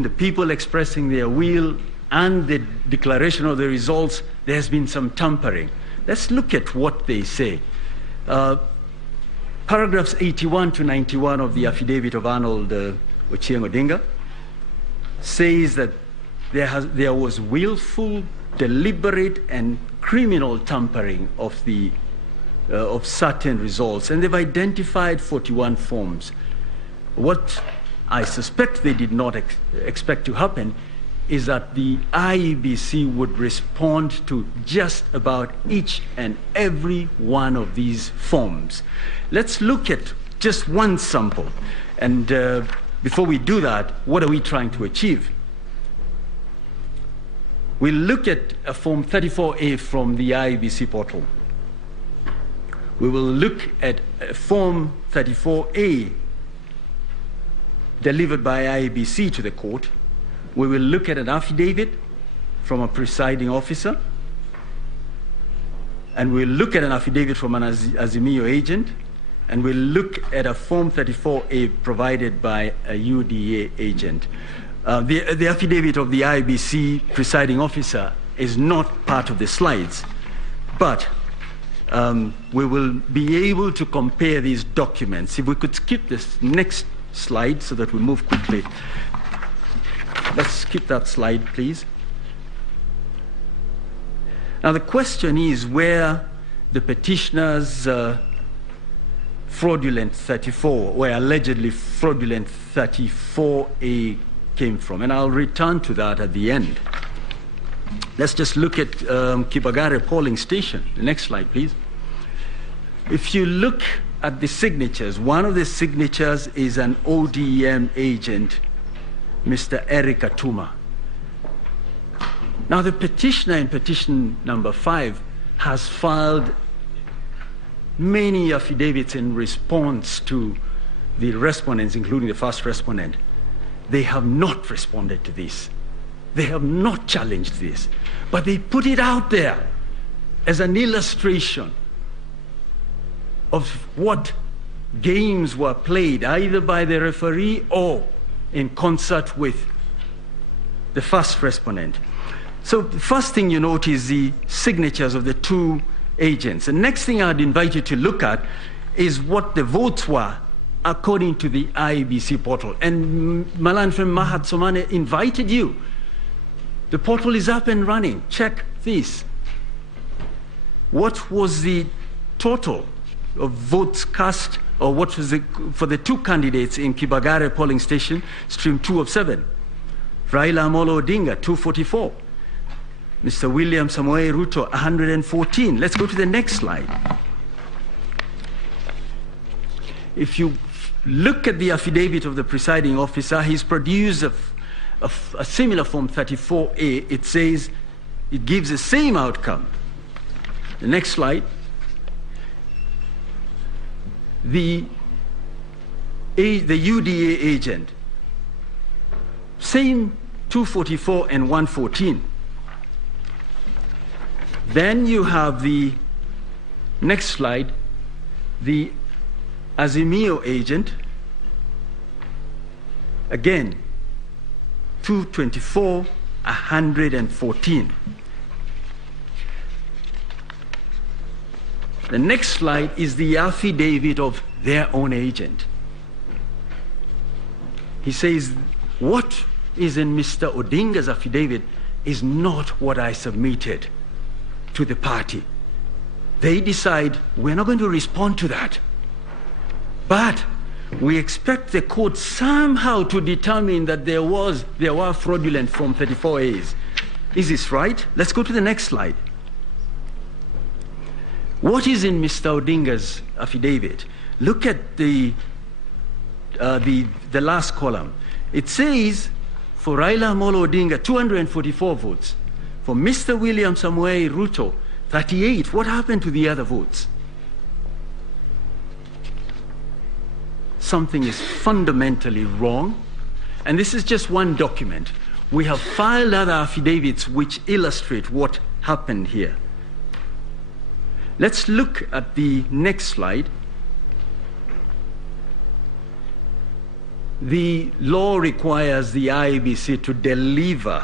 the people expressing their will and the declaration of the results, there has been some tampering. Let's look at what they say. Paragraphs 81 to 91 of the affidavit of Arnold Ochieng Odinga says that there was willful, deliberate, and criminal tampering of certain results, and they've identified 41 forms. What I suspect they did not expect to happen is that the IEBC would respond to just about each and every one of these forms. Let's look at just one sample. And before we do that, what are we trying to achieve? We'll look at a Form 34A from the IEBC portal. We will look at a Form 34A delivered by IEBC to the court. We will look at an affidavit from a presiding officer, and we'll look at an affidavit from an Azimio agent, and we'll look at a Form 34A provided by a UDA agent. The affidavit of the IEBC presiding officer is not part of the slides, but we will be able to compare these documents. If we could skip this next slide so that we move quickly. Let's skip that slide, please. Now the question is where the petitioner's fraudulent 34, where allegedly fraudulent 34A came from, and I'll return to that at the end. Let's just look at Kibagare polling station. The next slide, please. If you look at the signatures, one of the signatures is an ODM agent, Mr. Eric Atuma. Now the petitioner in petition number 5 has filed many affidavits in response to the respondents, including the first respondent. They have not responded to this. They have not challenged this, but they put it out there as an illustration of what games were played either by the referee or in concert with the first respondent. So the first thing you note is the signatures of the two agents. The next thing I'd invite you to look at is what the votes were according to the IEBC portal. And Malanfem Mahat Somane invited you. The portal is up and running. Check this. What was the total of votes cast, or what was it for the two candidates in Kibagare polling station, stream 2 of 7? Raila Amolo Odinga, 244. Mr. William Samoei Ruto, 114. Let's go to the next slide. If you look at the affidavit of the presiding officer, he's produced a similar Form 34A. It says it gives the same outcome. The next slide. The UDA agent, same 244 and 114. Then you have the next slide, the Azimio agent, again 224, 114. The next slide is the affidavit of their own agent. He says, what is in Mr. Odinga's affidavit is not what I submitted to the party. They decide, we're not going to respond to that. But we expect the court somehow to determine that there were fraudulent Form 34As. Is this right? Let's go to the next slide. What is in Mr. Odinga's affidavit? Look at the last column. It says, for Raila Amolo Odinga, 244 votes. For Mr. William Samoei Ruto, 38. What happened to the other votes? Something is fundamentally wrong. And this is just one document. We have filed other affidavits which illustrate what happened here. Let's look at the next slide. The law requires the IEBC to deliver